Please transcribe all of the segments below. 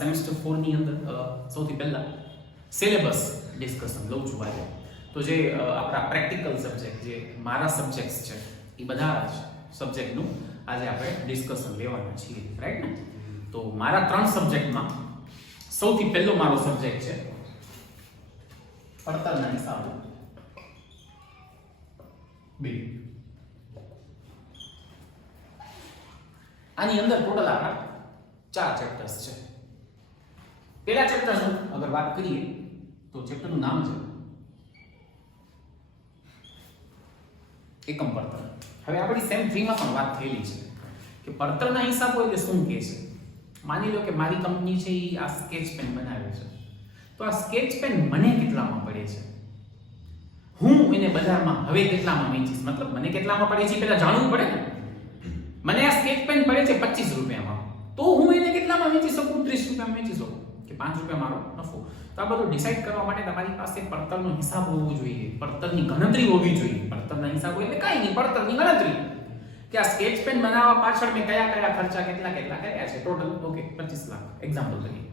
Semester 4 ની અંદર સૌથી પહેલા સિલેબસ ડિસ્કશન લઉં છું આજે. તો જે આપણા પ્રેક્ટિકલ સબ્જેક્ટ જે મારા સબ્જેક્ટ્સ છે એ બધા જ સબ્જેક્ટનું આજે આપણે ડિસ્કશન લેવાના છીએ, રાઈટ ને? તો મારા 3 સબ્જેક્ટમાં સૌથી પહેલો મારો સબ્જેક્ટ છે પડતરના હિસાબો 2. આની અંદર ટોટલ આપણા 4 ચેપ્ટર્સ છે. પહેલા ચેપ્ટરનું અગર વાત કરીએ તો ચેપ્ટરનું નામ છે એકમ પડતર. હવે આપણી સેમ 3 માં પણ વાત થયેલી છે કે પડતરના હિસાબો એટલે શું કહે છે. માની લો કે મારી કંપની છે એ આ સ્કેચ પેન બનાવે છે, તો આ સ્કેચ પેન મને કેટલામાં પડે છે, હું એને બજારમાં હવે કેટલામાં વેચીશ, મતલબ મને કેટલામાં પડે છે પહેલા જાણવું પડે ને. મને આ સ્કેચ પેન પડે છે 25 રૂપિયામાં, તો હું એને કેટલામાં વેચી શકું? 30 રૂપિયામાં વેચી શકું કે 5 રૂપિયા મારો નફો. તો આ બધું ડિસાઈડ કરવા માટે તમારી પાસે પડતરનો હિસાબ હોવો જોઈએ, પડતરની ગણતરી હોવી જોઈએ. પડતરના હિસાબો એટલે કાંઈ નહીં, પડતરની ગણતરી કે આ સ્કેચ પેન બનાવવા પાછળ મેં કયા કયા ખર્ચા કેટલા કર્યા છે ટોટલ. ઓકે, 25 લાખ એક્ઝામ્પલ તરીકે,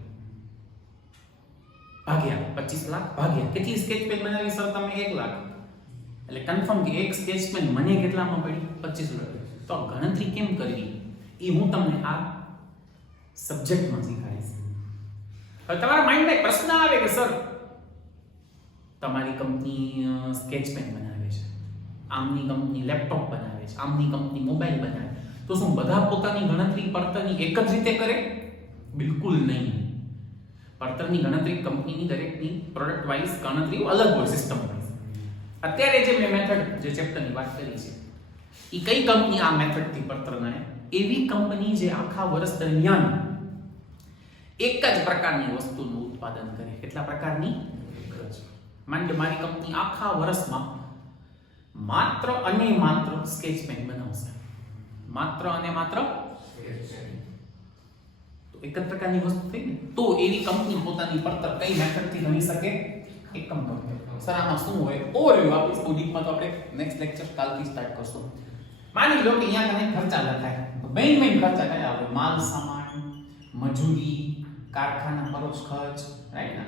ભાગ્યા 25 લાખ ભાગ્યા કેટલી સ્કેચ પેન બનાવી સર તમે? 1 લાખ. એટલે કન્ફર્મ કે એક સ્કેચ પેન મને કેટલામાં પડી? 25 રૂપિયા. તો ગણતરી કેમ કરવી એ હું તમને આ સબ્જેક્ટમાં શીખવાડીશ. હવે તમારા માઇન્ડમાં એક પ્રશ્ન આવે કે સર તમારી કંપની સ્કેચ પેન બનાવે છે, આમની કંપની લેપટોપ બનાવે છે, આમની કંપની મોબાઈલ બનાવે, તો શું બધા પોતાની ગણતરી પડતરની એક જ રીતે કરે? બિલકુલ નહીં. પડતરની ગણતરી કંપનીની દરેકની પ્રોડક્ટ વાઇઝ ગણતરીઓ અલગ હોય, સિસ્ટમ વાઇઝ. અત્યારે જે મેં મેથડ જે ચેપ્ટરની વાત કરી છે એ કઈ કંપની આ મેથડથી પડતર ગણે? એવી કંપની જે આખા વર્ષ દરમિયાન એક જ પ્રકારની વસ્તુનું ઉત્પાદન કરે. કેટલા પ્રકારની? માની લો મારી કંપની આખા વર્ષમાં માત્ર અને માત્ર સ્કેચ પેન બનાવશે, માત્ર અને માત્ર તો એક જ પ્રકારની વસ્તુ થઈ ને. તો એવી કંપની પોતાની પડતર કઈ મેથડથી ગણી શકે? એકમ પડતર. સર આમાં શું હોય? ઓવરવ્યુ આપીશ. બહુ ડીપમાં તો આપણે નેક્સ્ટ લેક્ચર કાલથી સ્ટાર્ટ કરશું. માની લો કે અહીંયા મને ખર્ચા લખાય, તો મેઇન ખર્ચા કયા આવે? માલ સામાન, મજૂરી, કારખાના પરોક્ષ ખર્ચ, રાઈટ ને,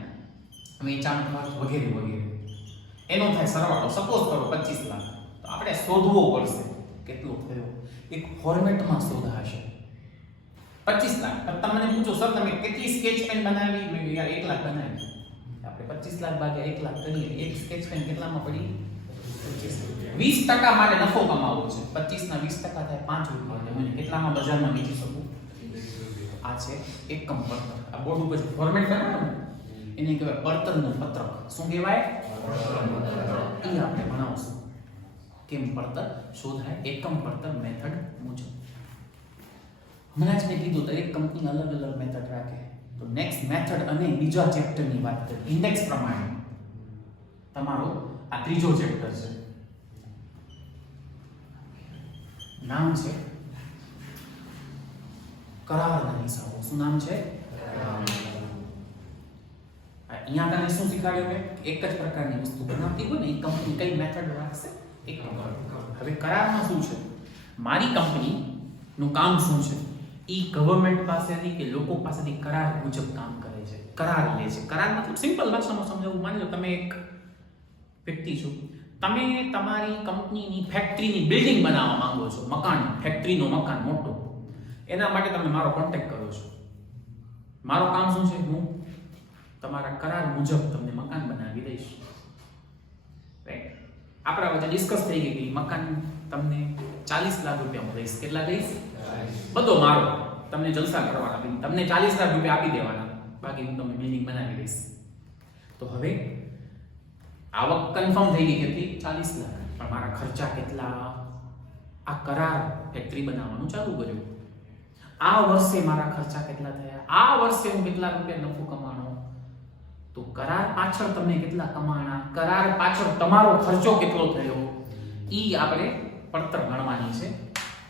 વેચાણ ખર્ચ વગેરે વગેરે. એનો થાય સરવાળો. સપોઝ કરો 25 લાખ, તો આપણે શોધવો પડશે કેટલો થયો. એક ફોર્મેટમાં શોધાશે 25 લાખ. તમે મને પૂછો સર તમે કેટલી સ્કેચ પેન બનાવી? મેં યાર 1 લાખ બનાવી. આપણે 25 લાખ ભાગ્યા 1 લાખ કરીએ, એક સ્કેચ પેન કેટલામાં પડી? 20% મારે નફો કમાવવો છે. 25 ના 20% થાય 5 રૂપિયા. મને કેટલામાં બજારમાં વેચી શકું? આ છે એકમ પડતર. આ બોર્ડ ઉપર ફોર્મેટ બનાવો ને એને કહેવાય પડતરનું પત્રક. શું કહેવાય? એ આપણે ભણાવશું કેમ પડતર શોધાય એકમ પડતર મેથડ મુજબ. હમણાં જ મેં કીધું દરેક કંપની અલગ અલગ મેથડ રાખે. તો નેક્સ્ટ મેથડ અને બીજા ચેપ્ટરની વાત કરીએ. ઇન્ડેક્સ પ્રમાણે તમારો આ ત્રીજો ચેપ્ટર છે. નામ છે કરારના હિસાબો. શું નામ છે? અહીંયા તને શું શીખવાડ્યું? કે એક જ પ્રકારની વસ્તુ બનાવતી હોય ને એ કંપની કઈ મેથડ રાખશે? એક. હવે કરારમાં શું છે? મારી કંપનીનું કામ શું છે? ઈ ગવર્નમેન્ટ પાસેથી કે લોકો પાસેથી કરાર મુજબ કામ કરે છે, કરાર લે છે. કરાર મતલબ સિમ્પલ ભાષામાં સમજાવું. માની લો તમે એક વ્યક્તિ છો, તમે તમારી કંપનીની ફેક્ટરીની બિલ્ડિંગ બનાવવા માંગો છો, મકાન, ફેક્ટરીનો મકાન મોટો. એના માટે તમે મારો કોન્ટેક્ટ કરો છો. મારો કામ શું છે? હું તમારા કરાર મુજબ તમને મકાન બનાવી દઈશ. રાઈટ? આપણા વચ્ચે ડિસ્કસ થઈ ગઈ કે મકાન તમને 40 લાખ રૂપિયામાં દઈશ. કેટલા દઈશ? બધો મારો. તમને જલસા કરવાના, તમને 40 લાખ રૂપિયા આપી દેવાના, બાકી હું તમને બિલ્ડિંગ બનાવી દઈશ. તો હવે આવક કન્ફર્મ થઈ ગઈ કેટલી? 40 લાખ. પણ મારા ખર્ચા કેટલા? આ કરાર ફેક્ટરી બનાવવાનું ચાલુ કર્યું. આ વર્ષે મારા ખર્ચા કેટલા થયા? આ વર્ષે હું કેટલા રૂપિયા નફો કમાણો? તો કરાર પાછળ તમને કેટલા કમાણા? કરાર પાછળ તમારો ખર્ચો કેટલો થયો? ઈ આપણે પડતર ગણવાની છે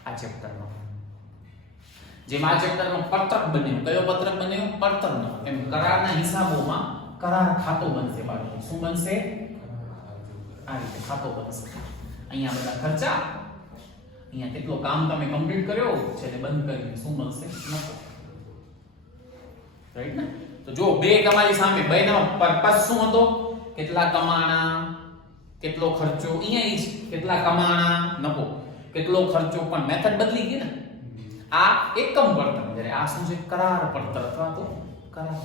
આ ચેપ્ટરમાં. જેમ આ ચેપ્ટરમાં પત્રક બન્યું. કયો પત્રક બન્યો? પડતરનો. એમ કરારના હિસાબોમાં કરાર ખાતો બનશે. બાજુ શું બનશે? આ રીતે ખાતો બનશે. અહીંયા બધા ખર્ચા, અહીંયા કેટલો કામ તમે કમ્પ્લીટ કર્યો છે એટલે બંધ કરીને શું મળશે? નફો. રાઈટ ને? તો જો બે તમારી સામે, બેનો પર્પસ શું હતો? કેટલા કમાણા, કેટલો ખર્ચો, અહીંયા ઈ કેટલા કમાણા, નફો, કેટલો ખર્ચો, પણ મેથડ બદલી ગઈ ને. આ એકમ પડતર, જ્યારે આ શું છે? કરાર પડતર અથવા તો કરાર.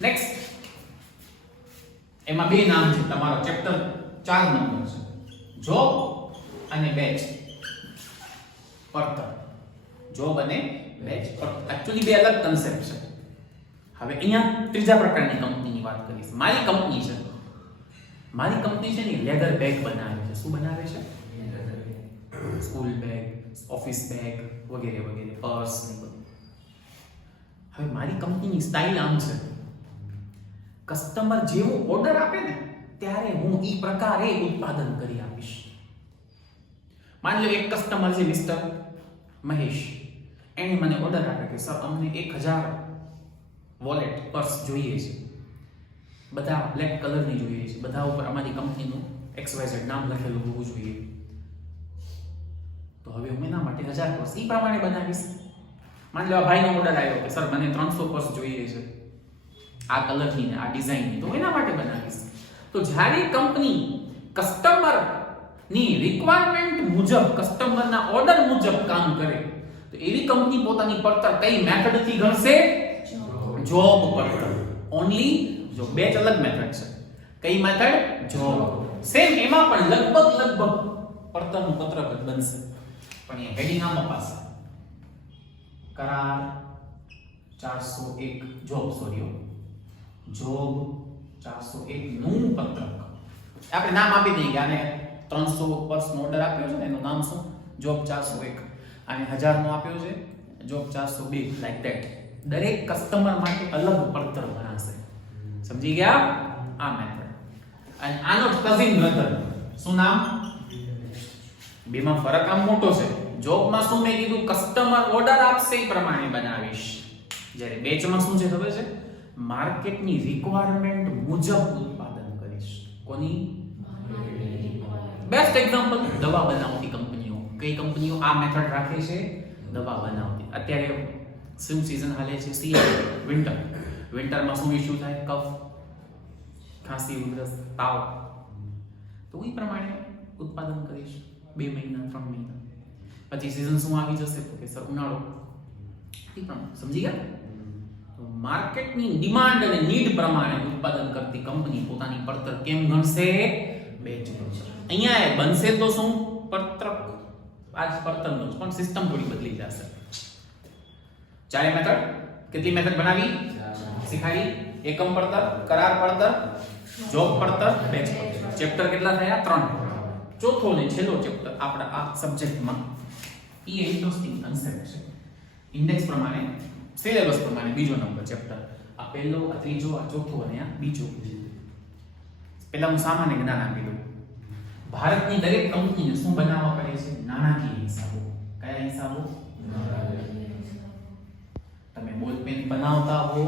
નેક્સ્ટ, એમાં બે નામ છે, તમારો ચેપ્ટર 4 નંબર છે, જોબ અને બેચ પડતર. જોબ અને બેચ પડતર એક્ચ્યુઅલી બે અલગ કન્સેપ્ટ છે. હવે અહીંયા ત્રીજા પ્રકારની કંપનીની વાત કરીશ. મારી કંપની છે, મારી કંપની છે ને લેધર બેગ બનાવે છે. શું બનાવે છે? સ્કૂલ બેગ, ઓફિસ બેગ વગેરે વગેરે, પર્સ ને બધું. હવે મારી કંપનીની સ્ટાઇલ આમ છે, કસ્ટમર જેવો ઓર્ડર આપે ને ત્યારે હું ઈ પ્રકારે ઉત્પાદન કરી આપીશ. માની લો એક કસ્ટમર છે મિસ્ટર મહેશ, એને મને ઓર્ડર આપે કે સર અમને 1000 વોલેટ પર્સ જોઈએ છે, બધા બ્લેક કલરની જોઈએ છે, બધા ઉપર અમારી કંપનીનું XYZ નામ લખેલું હોવું જોઈએ. તો હવે હું એના માટે 1000 પર્સ ઈ પ્રમાણે બનાવીશ. માની લો આ ભાઈનો ઓર્ડર આવ્યો કે સર મને 300 પર્સ જોઈએ છે, આ કલરની ને આ ડિઝાઇનની, તો એના માટે બનાવીશ. તો જ્યારે કંપની કસ્ટમર ની રિક્વાયરમેન્ટ મુજબ, કસ્ટમરના ઓર્ડર મુજબ કામ કરે, તો એવી કંપની પોતાની પડતર કઈ મેથડથી ગણશે? જોબ પડતર. ઓન્લી જો બેચ અલગ મેથડ છે. કઈ મેથડ? જોબ. સેમ એમાં પણ લગભગ પડતરનું પત્રક જ બનશે, પણ એ હેડિંગ આમાં પાસે કરાર 401 જોબ, સોરી જોબ 401 નું પત્રક. આપણે નામ આપી દઈએ કે આને 300 પર્સનો ઓર્ડર આપ્યો છે ને એનું નામ શું? જોબ 401. અને 1000 નો આપ્યો છે જોબ 402, લાઈક ધેટ. દરેક કસ્ટમર માટે અલગ પડતર બનાવશે. સમજી ગયા? આ મેથડ. અને આનો કઝિન બ્રધર શું નામ? બેમાં ફરક આમ મોટો છે. જોબમાં શું મેં કીધું? કસ્ટમર ઓર્ડર આપશે એ પ્રમાણે બનાવીશ. જ્યારે બેચમાં શું છે ખબર છે? માર્કેટની રિક્વાયરમેન્ટ મુજબ ઉત્પાદન કરીશ. કોની? બેસ્ટ એક્ઝામ્પલ દવા બનાવતી કંપનીઓ. કઈ કંપનીઓ આ મેથડ રાખે છે? દવા બનાવતી. અત્યારે શું સીઝન હાલે છે? શિયાળો, વિન્ટર. વિન્ટરમાં શું ઇશ્યુ થાય? કફ, ખાંસી, ઉધરસ, તાવ. તો એ પ્રમાણે ઉત્પાદન કરીશ 2 મહિના 3 મહિના પછી સીઝન શું આવી જશે? તો કે સર ઉનાળો. એ પ્રમાણે સમજી ગયા? તો માર્કેટની ડિમાન્ડ અને નીડ પ્રમાણે ઉત્પાદન કરતી કંપની પોતાની પડતર કેમ ગણશે? બેચ ગણશે. અહીંયા બનશે તો શું? પત્રક. આજ પડતરનો પણ સિસ્ટમ થોડી બદલી જશે. ચારે મેથડ. કેટલી મેથડ બનાવી? શીખાડી. એકમ પડતર, કરાર પડતર, જોબ પડતર, બેચ પડતર. ચેપ્ટર કેટલા થયા? 3. ચોથો ને છેલ્લો ચેપ્ટર આપણા આ સબ્જેક્ટમાં એ ઇન્ટરેસ્ટિંગ કન્સેપ્ટ છે. ઇન્ડેક્સ પ્રમાણે, સિલેબસ પ્રમાણે બીજો નંબર ચેપ્ટર. આ પહેલો, આ ત્રીજો, આ ચોથો અને આ બીજો. પહેલા હું સામાન્ય જ્ઞાન આપી દઉં. ભારતની દરેક કંપનીને શું બનાવવા પડે છે? નાણાકીય હિસાબો. કયા હિસાબો? તમે બોલપેન બનાવતા હો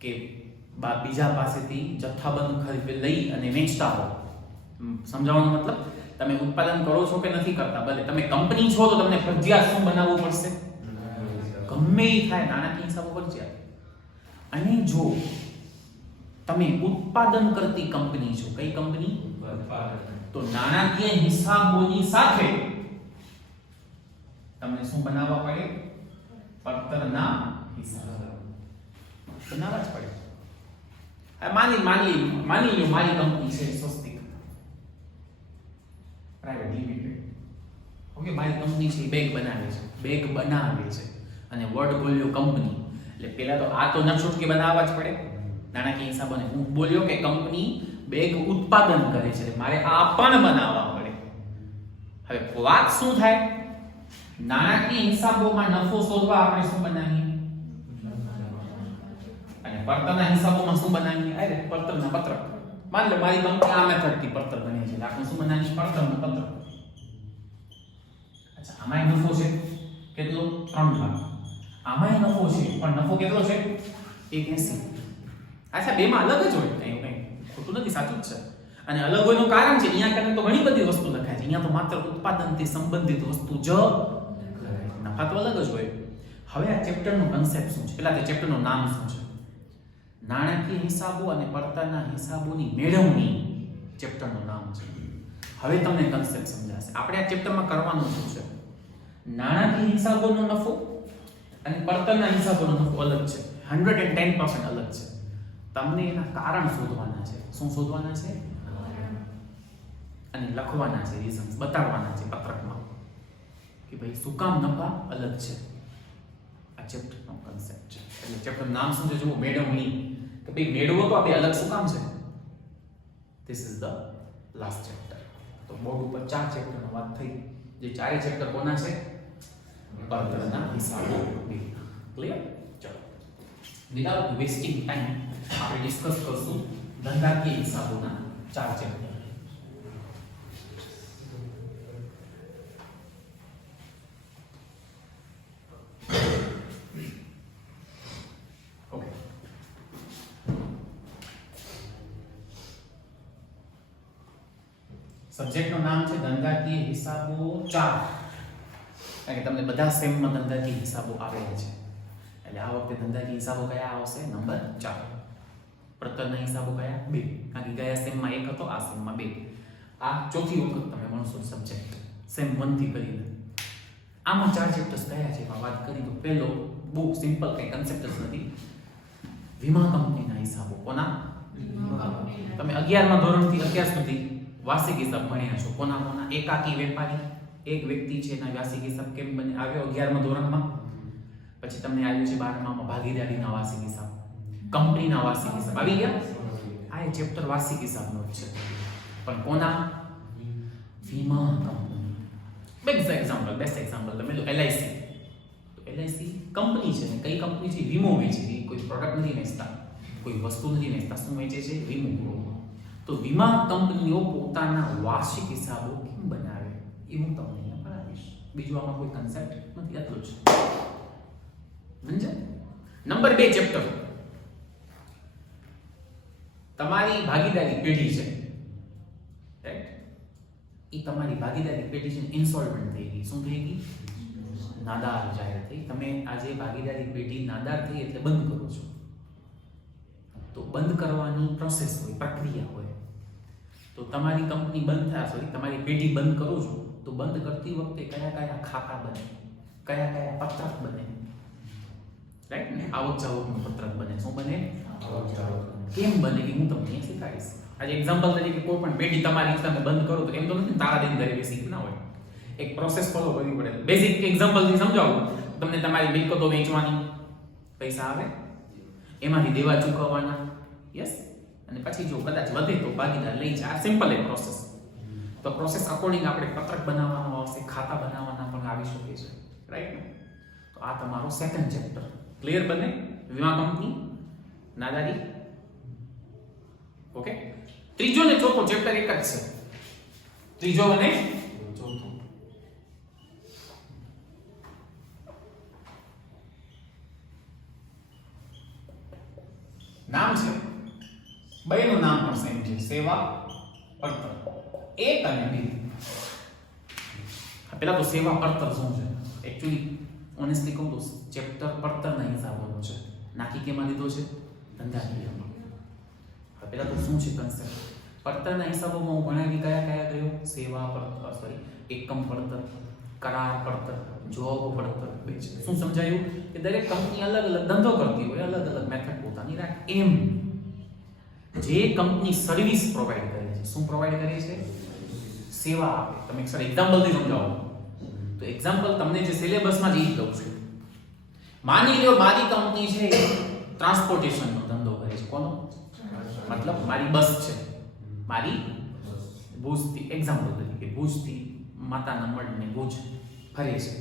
કે બીજા પાસેથી જથ્થાબંધ ખરીદ લઈ અને વેચતા હો, સમજાવવાનો મતલબ તમે ઉત્પાદન કરો છો કે નથી કરતા, ભલે તમે કંપની છો તો તમને ફરજિયાત શું બનાવવું પડશે? ગમે એ થાય નાણાકીય હિસાબો ફરજિયાત. અને જો તમે ઉત્પાદન કરતી કંપની છો, કઈ કંપની? તો નાણાકીય હિસાબોની સાથે તમને શું બનાવવા પડે? પડતરના હિસાબ બનાવવા જ પડે. માની લો મારી કંપની છે સ્વસ્તિક પ્રાઇવેટ લિમિટેડ. ઓકે, મારી કંપની છે બેગ બનાવે છે અને વર્ડ બોલ્યો કંપની, એટલે પહેલા તો આ તો ન છૂટકે બનાવવા જ પડે નાણાકીય હિસાબોને. હું બોલ્યો કે કંપની બેગ ઉત્પાદન કરે છે, મારે આ પણ બનાવવા પડે. હવે વાત શું થાય? નાણાકીય હિસાબોમાં નફો શોધવા આપણે શું બનાવીએ? અને પડતરના હિસાબોમાં શું બનાવીએ? અરે પડતરના પત્રક. માની લો મારી કંપની આ મેથડથી પડતર બને છે, આપણે શું બનાવીશું? પડતરનું પત્રક. અચ્છા, આમાંય નફો છે કેટલો? 3 લાખ. આમાંય નફો છે, પણ નફો કેટલો છે? 180. અચ્છા, બેમાં અલગ જ હોય, કઈ ખોટું નથી, સાચું જ છે. અને અલગ હોયનું કારણ છે અહીંયા કને તો ઘણી બધી વસ્તુ લખાય છે, અહીંયા તો માત્ર ઉત્પાદનથી સંબંધિત વસ્તુ જ લખાય. નફા તો અલગ જ હોય. હવે આ ચેપ્ટરનો કન્સેપ્ટ શું છે? પહેલા તે ચેપ્ટરનું નામ શું છે? નાણાકીય હિસાબો અને પડતરના હિસાબોની મેળવણી ચેપ્ટરનું નામ છે. હવે તમને કન્સેપ્ટ સમજાશે. આપણે આ ચેપ્ટરમાં કરવાનું શું છે? નાણાકીય હિસાબોનો નફો અને પડતરના હિસાબોનો નફો અલગ છે. 110% અલગ છે. તમને એના કારણ શોધવાના છે. શું શોધવાના છે? અને લખવાના છે, રીઝન્સ બતાવવાના છે પત્રકમાં કે ભાઈ શું કામ નફા અલગ છે. આ ચેપ્ટરનો કન્સેપ્ટ છે. એટલે ચેપ્ટરનું નામ શું છે? જુઓ, મેળવણી. કે ભાઈ મેળવો તો આ બે અલગ શું કામ છે? This is the last chapter. તો બોર્ડ ઉપર 4 ચેપ્ટરનો વાત થઈ. જે 4 ચેપ્ટર કોના છે? પડતરના હિસાબો. ક્લિયર? ચલો, વિધાઉટ વેસ્ટિંગ ટાઈમ આપણે ડિસ્કસ કરશું ધંધાકીય હિસાબોના 4 ચેપ્ટર. સબ્જેક્ટનું નામ છે ધંધાકીય હિસાબો 4. કારણ કે તમને બધા સેમમાં ધંધાકીય હિસાબો આવેલા છે. એટલે આ વખતે ધંધાકીય હિસાબો કયા આવશે? નંબર 4. પડતરના હિસાબો કયા? 2. કારણ કે ગયા સેમમાં 1 હતો, આ સેમમાં 2. આ ચોથી વખત તમે ભણશો સબ્જેક્ટ સેમ 1 થી કરીને. આમાં 4 ચેપ્ટર્સ કયા છે એમાં વાત કરી તો પહેલો બહુ સિમ્પલ, કંઈ કન્સેપ્ટ જ નથી. વીમા કંપનીના હિસાબો. કોના? તમે 11મા ધોરણથી અત્યાર સુધી વાર્ષિક હિસાબ ભણ્યા છો. કોના? એકાકી વેપારી, એક વ્યક્તિ છે એના વાર્ષિક હિસાબ કેમ બને આવ્યો 11મા ધોરણમાં. પછી તમને આવ્યું છે 12મામાં ભાગીદારીના વાર્ષિક હિસાબ, કંપનીના વાર્ષિક હિસાબ આવી ગયા. આ એ ચેપ્ટર વાર્ષિક હિસાબનો જ છે. પણ કોના? વીમા કંપની. બેસ્ટ એક્ઝામ્પલ તમે લો LIC. તો LIC કંપની છે. કઈ કંપની છે? વીમો વેચે છે. કોઈ પ્રોડક્ટ નથી વેચતા, કોઈ વસ્તુ નથી વેચતા. શું વેચે છે? વીમો. તો વીમા કંપનીઓ પોતાના વાર્ષિક હિસાબો કેમ બનાવે એ હું તમને અહીંયા ભણાવીશ. બીજું આમાં કોઈ કન્સેપ્ટ નથી, એટલું જ. સમજ્યા? Number 2 chapter. તમારી ભાગીદારી પેઢી છે, રાઈટ? એ તમારી ભાગીદારી પેઢી છે ઇન્સોલ્વન્ટ થઈ ગઈ. શું થઈ ગઈ? નાદાર જાહેર થઈ. તમે આજે ભાગીદારી પેઢી નાદાર થઈ એટલે બંધ કરો છો. તો બંધ કરવાની પ્રોસેસ હોય, પ્રક્રિયા હોય. તો તમારી કંપની બંધ થાય, તમારી પેઢી બંધ કરો છો તો બંધ કરતી વખતે કયા કયા ખાતા બને, કયા કયા પત્રક બને, રાઈટ ને? આવક જાવકનું પત્રક બને. શું બને? આવક જાવક. કેમ બને એ હું તમને શીખવાડીશ. આજે એક્ઝામ્પલ તરીકે કોઈ પણ પેઢી તમારી તમે બંધ કરો તો એમ તો નથી તારા દિન ઘરે બેસી ના હોય. એક પ્રોસેસ ફોલો કરવી પડે. બેઝિક એક્ઝામ્પલથી સમજાવું તમને. તમારી મિલકતો વેચવાની, પૈસા આવે, એમાંથી દેવા ચૂકવવાના, યસ, અને પછી જો કદાચ વધે તો ભાગીદાર લઈ જાય. આ સિમ્પલ એક પ્રોસેસ. તો પ્રોસેસ અકોર્ડિંગ આપણે પત્રક બનાવવાનો આવશે, ખાતા બનાવવાના પણ આવી શકે છે, રાઈટ ને? તો આ તમારો સેકન્ડ ચેપ્ટર. ક્લિયર બને? વીમા કંપની, નાદારી. ઓકે. ત્રીજો ને ચોથો ચેપ્ટર એક જ છે. ત્રીજો અને ચોથો. નામ છે, બેનું નામ પણ સેમ છે, સેવા પડતર. 1 અને 2. પહેલા તો સેવા પડતર શું છે? એકચ્યુઅલી ઓનેસ્ટલી કહું તો ચેપ્ટર પડતરના હિસાબોનો છે. નાખી કેમાં લીધો છે? ધંધાકીયમાં. પહેલા તો શું છે કન્સેપ્ટ? પડતરના હિસાબોમાં હું ભણાવી કયા કયા ગયો? સેવા પડતર, એકમ પડતર, કરાર પડતર, જોબ પડતર. શું સમજાયું? કે દરેક કંપની અલગ અલગ ધંધો કરતી હોય, અલગ અલગ મેથડ પોતાની રાખે. એમ જે કંપની સર્વિસ પ્રોવાઈડ કરે છે, શું પ્રોવાઈડ કરે છે? સેવા આપે. તમે એક એક્ઝામ્પલથી સમજાવો તો એક્ઝામ્પલ તમને જે સિલેબસમાં જ દઉં છું. માની લો મારી કંપની છે ટ્રાન્સપોર્ટેશનનો ધંધો કરે છે. કોનો? મતલબ મારી બસ છે, મારી ભુજથી, એક્ઝામ્પલ તરીકે ભુજથી માતાના મઢને ભુજ ફરે છે.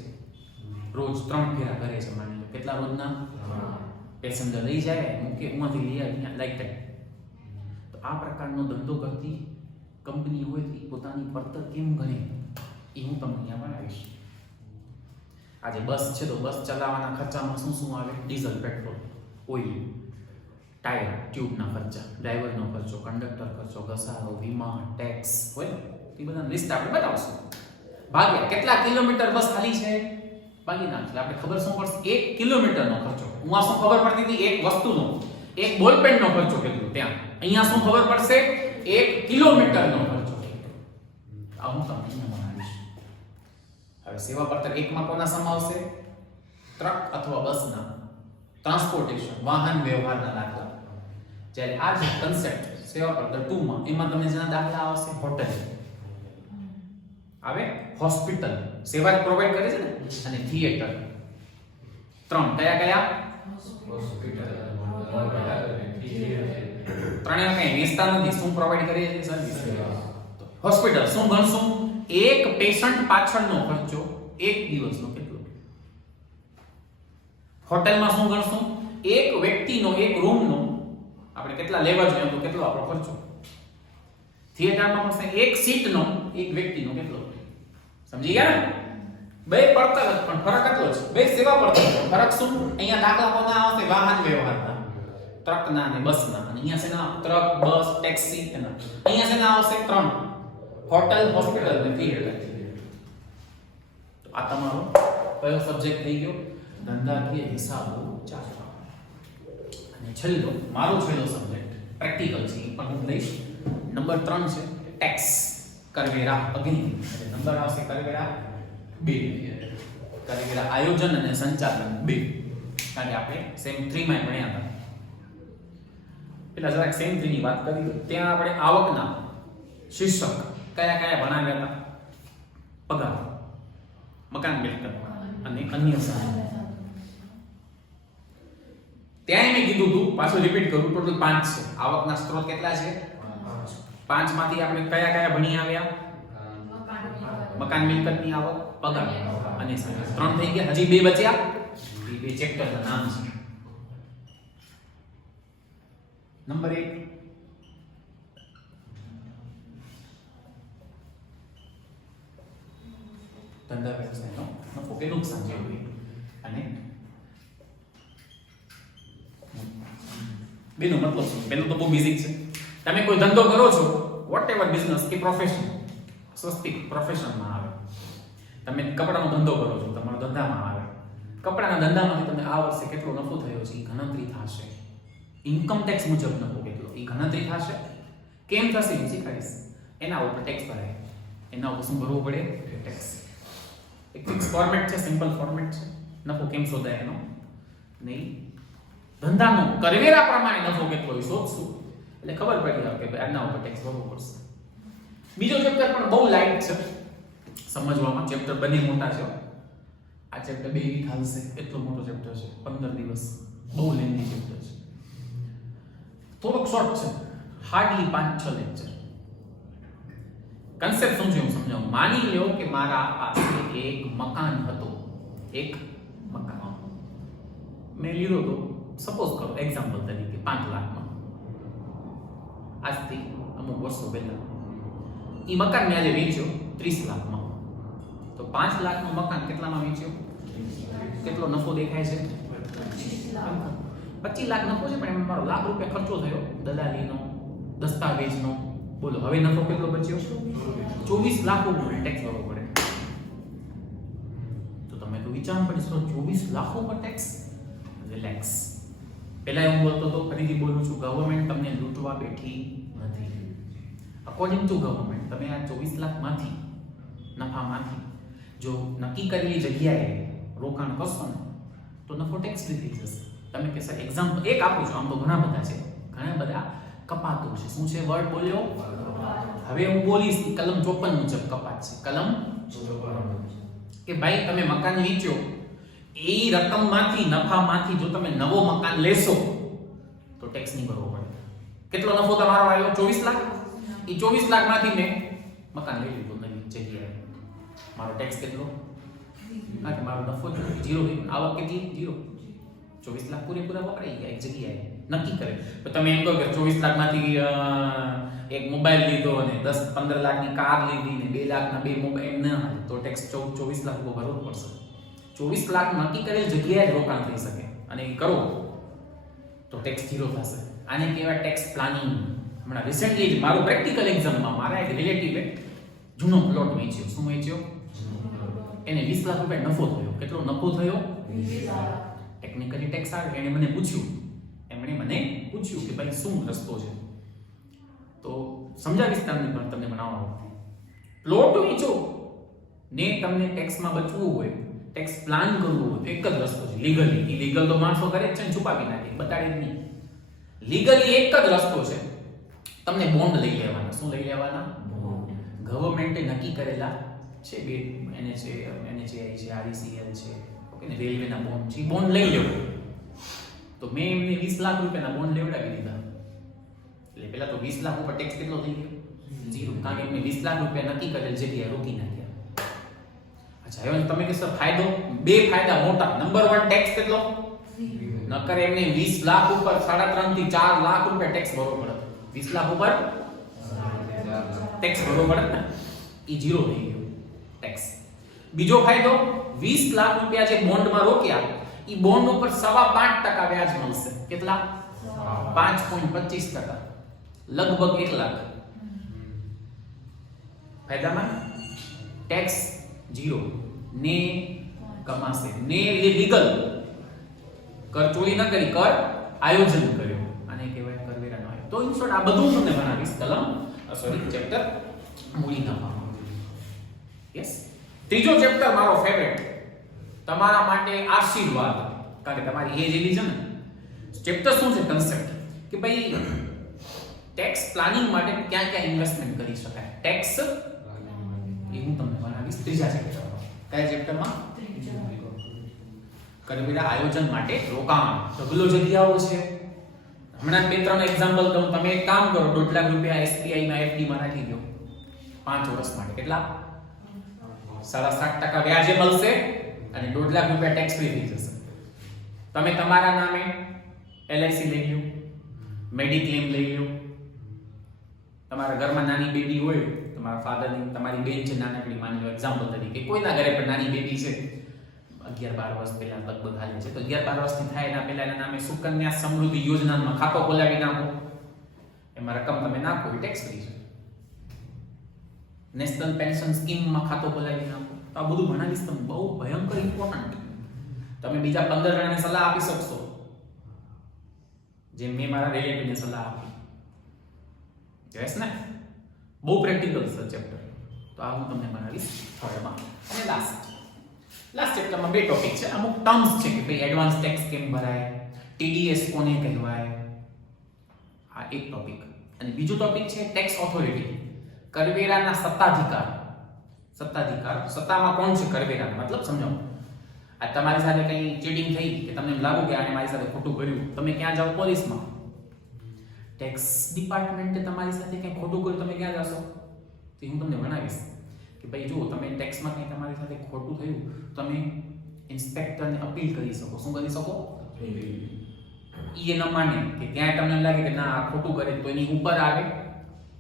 રોજ 3 ફેરા કરે છે. માની લો કેટલા રોજના? પેસેન્જર લઈ જાય, મૂકે, ઉમાંથી લઈ આવે, લાઈક ધેટ. તો આ પ્રકારનો ધંધો કરતી કંપની હોય તો પોતાની પડતર કેમ ગણે એ હું તમને અહીંયા બનાવીશ. આજે બસ છે તો બસ ચલાવવાના ખર્ચામાં શું શું આવે? ડીઝલ, પેટ્રોલ, ઓઇલ, ટાયર, ટ્યુબના ખર્ચા, ડ્રાઈવરનો ખર્ચો, કંડક્ટર ખર્ચો, ઘસારો, વીમા, ટેક્સ હોય એ બધા લિસ્ટ આપણે બતાવશું. ભાગ્યા કેટલા કિલોમીટર બસ ખાલી છે? ભાગી નાખીએ આપણે ખબર શું પડશે 1 કિલોમીટરનો ખર્ચો. હું આ શું ખબર પડતી હતી એક વસ્તુનો, એક બોલપેનનો ખર્ચો કેટલો ત્યાં. અહીંયા શું ખબર પડશે 1 કિલોમીટરનો ખર્ચો. આ હું તમને અહીંયા બનાવીશ. હવે સેવા પડતર 1 માં કોના સમાવશે? ટ્રક અથવા બસના ટ્રાન્સપોર્ટેશન વાહન વ્યવહારના દાખલા. જ્યારે આ જે કન્સેપ્ટ સેવા પડતર 2 માં એમાં તમને જેના દાખલા આવશે હોટેલ આવે, હોસ્પિટલ સેવા પ્રોવાઈડ કરે છે ને, અને થિયેટર. 3 કયા કયા? હોસ્પિટલ, ત્રણેય કઈ વેચતા નથી, શું પ્રોવાઈડ કરીએ છીએ? સર્વિસ. હોસ્પિટલ શું ગણશું? એક પેશન્ટ પાછળનો ખર્ચો એક દિવસનો કેટલો. હોટેલમાં શું ગણશું? એક વ્યક્તિનો એક રૂમનો આપણે કેટલા લેવા જોઈએ તો કેટલો આપણો ખર્ચો. થિયેટરમાં મળશે એક સીટનો એક વ્યક્તિનો કેટલો. સમજી ગયા ને? બે પડતર પણ ફરક એટલો છે. બે સેવા પડતર ફરક શું? અહીંયા દાખલા કોના આવશે? વાહન વ્યવહારના, ટ્રકના અને બસના. અને અહીંયા શેના? ટ્રક, બસ, ટેક્સી એના. અહીંયા શેના આવશે? 3 હોટેલ, હોસ્પિટલ અને થિયેટર. તો આ તમારો કયો સબ્જેક્ટ થઈ ગયો? ધંધાકીય હિસાબો ચાલવા. અને છેલ્લો મારો છેલ્લો સબ્જેક્ટ પ્રેક્ટિકલ છે, પણ હું લઈશ. નંબર 3 છે ટેક્સ, કરવેરા અગ્નિ. એટલે નંબર આવશે કરવેરા 2, કરવેરા આયોજન અને સંચાલન 2. કારણ કે આપણે સેમ 3 માં ભણ્યા હતા. પેલા જરાક સેમ 3 ની વાત કરી દો. ત્યાં આપણે આવકના શીર્ષક કયા કયા ભણાવ્યા હતા? પગાર, મકાન મિલકત અને અન્ય સહાય. ત્યાં મેં કીધું હતું, પાછું રિપીટ કરું, ટોટલ 5 છે. આવકના સ્ત્રોત કેટલા છે? 5 માંથી આપણે કયા કયા ભણી આવ્યા? મકાન મિલકતની આવક, પગાર અને સહાય. 3 થઈ ગયા. હજી 2 બચ્યા. એ 2 ચેપ્ટરના નામ છે. નંબર 1 ધંધા વ્યવસાયનો નફો કે નુકસાન છે. અને બેનો મતલબ શું? પેલું તો બહુ બેઝિક છે. તમે કોઈ ધંધો કરો છો, વોટ એવર બિઝનેસ કે પ્રોફેશન, સ્વસ્તિક પ્રોફેશનમાં આવે. તમે કપડાનો ધંધો કરો છો, તમારો ધંધામાં આવે. કપડાના ધંધામાંથી તમને આ વર્ષે કેટલો નફો થયો છે એ ગણતરી થશે. ઇન્કમ ટેક્સ મુજબ નફો કેટલો એ ગણતરી થશે. કેમ થશે હું શીખવાડીશ. એના ઉપર ટેક્સ ભરાય. એના ઉપર શું ભરવું પડે? ટેક્સ. એક ફિક્સ ફોર્મેટ છે, સિમ્પલ ફોર્મેટ છે. નફો કેમ શોધાય એનો? નહીં, ધંધાનો કરવેરા પ્રમાણે નફો કેટલો હોય શોધશું એટલે ખબર પડી જાય કે ભાઈ આના ઉપર ટેક્સ ભરવો પડશે. બીજો ચેપ્ટર પણ બહુ લાઇટ છે સમજવામાં. ચેપ્ટર બંને મોટા છે. આ ચેપ્ટર 2 વીક હાલશે, એટલો મોટો ચેપ્ટર છે. 15 દિવસ, બહુ લેન્ધી ચેપ્ટર છે. થોડોક શોર્ટ છે, હાર્ડલી 5-6 લેક્ચર. કન્સેપ્ટ શું છે હું સમજાવું. માની લો કે મારા પાસે એક મકાન હતો. એક મકાન મેં લીધો તો સપોઝ કરો એક્ઝામ્પલ તરીકે 5 લાખમાં. આજથી અમુક વર્ષો પહેલા એ મકાન મેં આજે વેચ્યો 30 લાખમાં. તો 5 લાખનું મકાન કેટલામાં વેચ્યો? કેટલો નફો દેખાય છે? 25 લાખ નફો છે, પણ એમાં મારો લાખ રૂપિયા ખર્ચો થયો દલાલીનો, દસ્તાવેજનો. બોલો હવે નફો કેટલો બચ્યો? 24 લાખ ઉપર ટેક્સ ભરવો પડે. તો તમે તો વિચાર કરી શકો 24 લાખ ઉપર ટેક્સ. રિલેક્સ. પહેલા હું બોલતો તો, ફરીથી બોલું છું, ગવર્નમેન્ટ તમને લૂંટવા બેઠી નથી. અકોર્ડિંગ ટુ ગવર્નમેન્ટ તમે આ 24 લાખમાંથી નફામાંથી જો નક્કી કરેલી જગ્યાએ રોકાણ કરશો ને તો નફો ટેક્સ ફ્રી થઈ જશે. તમે કે સર એક્ઝામ્પલ એક આપું છું, આમ તો ઘણા બધા છે, ઘણા બધા કપાતો છે. શું છે વર્ડ બોલ્યો? હવે હું બોલીશ કલમ 54 મુજબ કપાત છે. કલમ 54 કે ભાઈ તમે મકાન વેચ્યો, એ રકમમાંથી નફામાંથી જો તમે નવો મકાન લેશો તો ટેક્સ નહીં ભરવો પડે. કેટલો નફો તમારો આવ્યો? 24 લાખ. એ 24 લાખમાંથી મેં મકાન લઈ લીધું નવી જગ્યાએ. મારો ટેક્સ કેટલો? કારણ કે મારો નફો જીરો, આવક કેટલી? જીરો. 24 લાખ પૂરેપૂરા વપરાઈ ગયા એક જગ્યાએ. નક્કી કરે તો તમે એમ કહો કે 24 લાખમાંથી એક મોબાઈલ લીધો અને 10-15 લાખની કાર લીધી ને 2 લાખના 2 મોબાઈલ એમ ના તો ટેક્સ 24 લાખ ભરવો પડશે. 24 લાખ નક્કી કરેલ જગ્યાએ રોકાણ થઈ શકે અને એ કરો તો ટેક્સ જીરો થશે. આને કહેવાય ટેક્સ પ્લાનિંગ. હમણાં રિસેન્ટલી જ મારું પ્રેક્ટિકલ એક્ઝામમાં મારા એક રિલેટિવે જૂનો પ્લોટ વેચ્યો. શું વેચ્યો? એને 20 લાખ રૂપિયા નફો થયો. કેટલો નફો થયો? 20,000. ટેકનિકલી ટેક્સ આવે એમણે મને પૂછ્યું કે ભાઈ શું રસ્તો છે, તો સમજાવીશ તમને બનાવવાનો. પ્લોટ વેચો ને તમને ટેક્સમાં બચવું હોય, ટેક્સ પ્લાન કરવું હોય તો એક જ રસ્તો છે લીગલી. ઇલીગલ તો માણસો કરે જ છે ને છુપાવી નાખે, બતાડી જ નહીં. લીગલી એક જ રસ્તો છે, તમને બોન્ડ લઈ લેવાના. શું લઈ લેવાના? ગવર્નમેન્ટે નક્કી કરેલા છે બે, NHAI છે, RECL છે, ઓકે ને, રેલવેના બોન્ડ છે, બોન્ડ લઈ લેવો. તો મેં એમને 20 લાખ રૂપિયાના બોન્ડ લેવડાવી દીધા. એટલે પહેલા તો 20 લાખ ઉપર ટેક્સ કેટલો થઈ ગયો? 0, કારણ કે એમને 20 લાખ રૂપિયા નક્કી કરેલ જગ્યાએ રોકી નાખ્યા. અચ્છા, હવે તમે કહેશો ફાયદો? બે ફાયદા મોટા. નંબર 1, ટેક્સ કેટલો? નકર એમને 20 લાખ ઉપર 3.5 થી 4 લાખ રૂપિયા ટેક્સ ભરવો પડે. 20 લાખ ઉપર ટેક્સ ભરવો પડે ને, એ 0 થઈ ગયો ટેક્સ. બીજો ફાયદો, 20 લાખ રૂપિયા જે બોન્ડમાં રોક્યા, ઈ બોન્ડ ઉપર 5.5% વ્યાજ મળશે. કેટલા? 5.25%, લગભગ 1 લાખ. ફાયદામાં ટેક્સ 0 ને કમાશે ને લીગલ. કર ચોરી ન કરી, કર આયોજન કર્યો, આને કહેવાય કરવેરાનો આયોજન. તો ઇન શોર્ટ આ બધું તમને ભણાવીશ ચેપ્ટર મૂડી નફા. યસ. ત્રીજો ચેપ્ટર મારો ફેવરેટ, તમારા માટે આશીર્વાદ, કારણ કે તમારી એજ એવી છે ને. ચેપ્ટર શું છે? કન્સેપ્ટ, કે ભાઈ ટેક્સ પ્લાનિંગ માટે ક્યાં ઇન્વેસ્ટમેન્ટ કરી શકાય. ટેક્સ એ હું તમને ભણાવીશ ત્રીજા ચેપ્ટરમાં. કયા ચેપ્ટરમાં? કરવેરા આયોજન માટે રોકાણ. ઢગલો જગ્યાઓ છે. હમણાં 2-3 એક્ઝામ્પલ દઉં. તમે એક કામ કરો, 2.5 લાખ રૂપિયા SBI માં FD માં નાખી દો 5 વર્ષ માટે. કેટલા? 7.5% વ્યાજે મળશે અને 2.5 લાખ રૂપિયા ટેક્સ ફ્રી થઈ જશે. તમે તમારા નામે LIC લઈ લો, મેડિક્લેમ લઈ લો. તમારા ઘરમાં નાની બેબી હોય, તમારા ફાધરની, તમારી બેન છે નાનકડી, માની લો એક્ઝામ્પલ તરીકે, કોઈના ઘરે પણ નાની બેબી છે, 11-12 વર્ષ પહેલા લગભગ હાલે છે, તો 11-12 વર્ષની થાય એના પહેલા એના નામે સુકન્યા સમૃદ્ધિ યોજનામાં ખાતો ખોલાવી નાખો. એમાં રકમ તમે નાખો, એ ટેક્સ ફ્રી છે. નેશનલ પેન્શન સ્કીમમાં ખાતો ખોલાવી નાખો. તો આ બધું ભણાવીશ તમને, બહુ ભયંકર ઇમ્પોર્ટન્ટ. તમે બીજા 15 જણાને સલાહ આપી શકશો, જેમ મેં મારા રિલેટિવને સલાહ આપી. યસ ને? બહુ પ્રેક્ટિકલ છે ચેપ્ટર. તો આ હું તમને ભણાવીશ થોડમાં. અને લાસ્ટ ચેપ્ટરમાં 2 ટોપિક છે. અમુક ટર્મ્સ છે કે ભાઈ એડવાન્સ ટેક્સ કેમ ભરાય, TDS કોને કહેવાય, આ એક ટોપિક. અને બીજો ટોપિક છે ટેક્સ ઓથોરિટી, કરવેરાના સત્તાધિકાર. સત્તામાં કોણ છે કરવેરા? મતલબ સમજાવો. આ તમારી સાથે કઈ ચીટિંગ થઈ કે તમને એમ લાગુ કે આને મારી સાથે ખોટું કર્યું, તમે ક્યાં જાઓ? પોલીસમાં. ટેક્સ ડિપાર્ટમેન્ટે તમારી સાથે કંઈ ખોટું કર્યું, તમે ક્યાં જશો? તો હું તમને ભણાવીશ કે ભાઈ જો તમે ટેક્સમાં કંઈ તમારી સાથે ખોટું થયું, તમે ઇન્સ્પેક્ટરને અપીલ કરી શકો. શું કરી શકો? એ ન માને કે ક્યાંય તમને લાગે કે ના આ ખોટું કરે, તો એની ઉપર આવે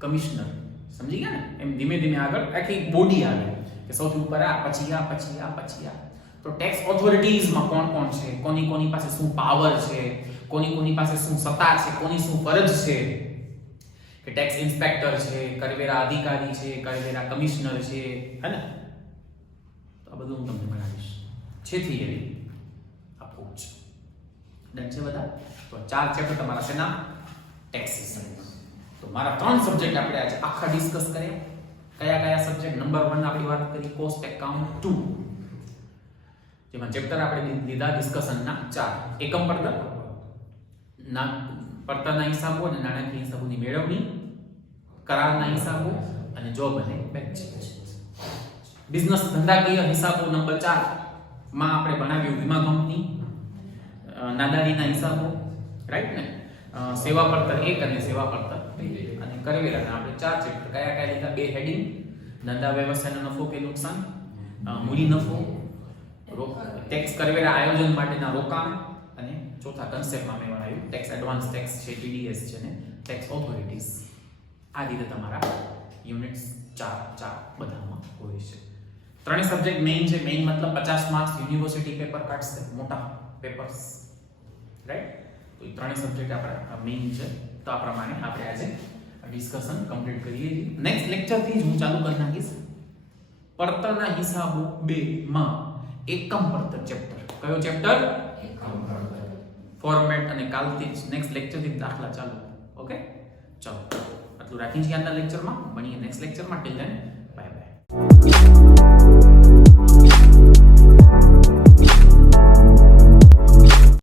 કમિશનર. સમજી ગયા ને? એમ ધીમે ધીમે આગળ આખી બોડી આવે કે સૌથી ઉપર આ, પછી આ, પછી આ, પછી આ. તો ટેક્સ ઓથોરિટીઝમાં કોણ છે, કોની પાસે શું પાવર છે, કોની પાસે શું સત્તા છે, કોની શું ફરજ છે, કે ટેક્સ ઇન્સ્પેક્ટર છે, કરવેરા અધિકારી છે, કરવેરા કમિશનર છે, હે ને? તો આ બધું હું તમને ભણાવીશ. છે થિયરી આખું જ. ડન છે બધા? તો 4 ચેપ્ટર તમારા છે ના ટેક્સીસ. તો મારા 3 સબ્જેક્ટ આપણે આજે આખા ડિસ્કસ કર્યા. કયા સબ્જેક્ટ? નંબર 1 આપણી વાત કરી કોસ્ટ એકાઉન્ટ 2, જેમાં ચેપ્ટર આપણે લીધા ડિસ્કશનના 4. એકમ પડતરના હિસાબો અને નાણાકીય હિસાબોની મેળવણી, કરારના હિસાબો અને જોબ અને બેલેન્સ. બિઝનેસ ધંધાકીય હિસાબો નંબર 4 માં આપણે ભણાવ્યું વીમા કંપની, નાદારીના હિસાબો, રાઈટ ને? સેવા પડતર 1 અને સેવા પડતર 2. અને કરવેરાના આપણે 4 ચેપ્ટર કયા લીધા? 2 હેડિંગ, ધંધા વ્યવસાયનો નફો કે નુકસાન, મૂડી નફો, ટેક્સ કરવેરા આયોજન માટેના રોકાણ, અને ચોથા કન્સેપ્ટમાં મેં બનાવ્યું ટેક્સ એડવાન્સ ટેક્સ છે, TDS છે, ને ટેક્સ ઓથોરિટીઝ. આ રીતે તમારા યુનિટ્સ 4 બધામાં હોય છે. 3 સબ્જેક્ટ મેઇન છે. મેઇન મતલબ 50 માર્ક્સ યુનિવર્સિટી પેપર કાઢશે, મોટા પેપર્સ, રાઈટ? તો એ 3 સબ્જેક્ટ આપણા મેઇન છે. તો આ પ્રમાણે આપણે આજે ડિસ્કશન કમ્પ્લીટ કરીએ છીએ. નેક્સ્ટ લેક્ચરથી જ હું ચાલુ કરી નાખીશ પડતરના હિસાબો 2 માં એકમ પડતર ચેપ્ટર. કયો ચેપ્ટર? ફોર્મેટ. અને કાલથી નેક્સ્ટ લેક્ચરથી દાખલા ચાલુ. ઓકે, ચલો આટલું રાખીએ છીએ આજના લેક્ચરમાં. મળીએ નેક્સ્ટ લેક્ચરમાં. Till then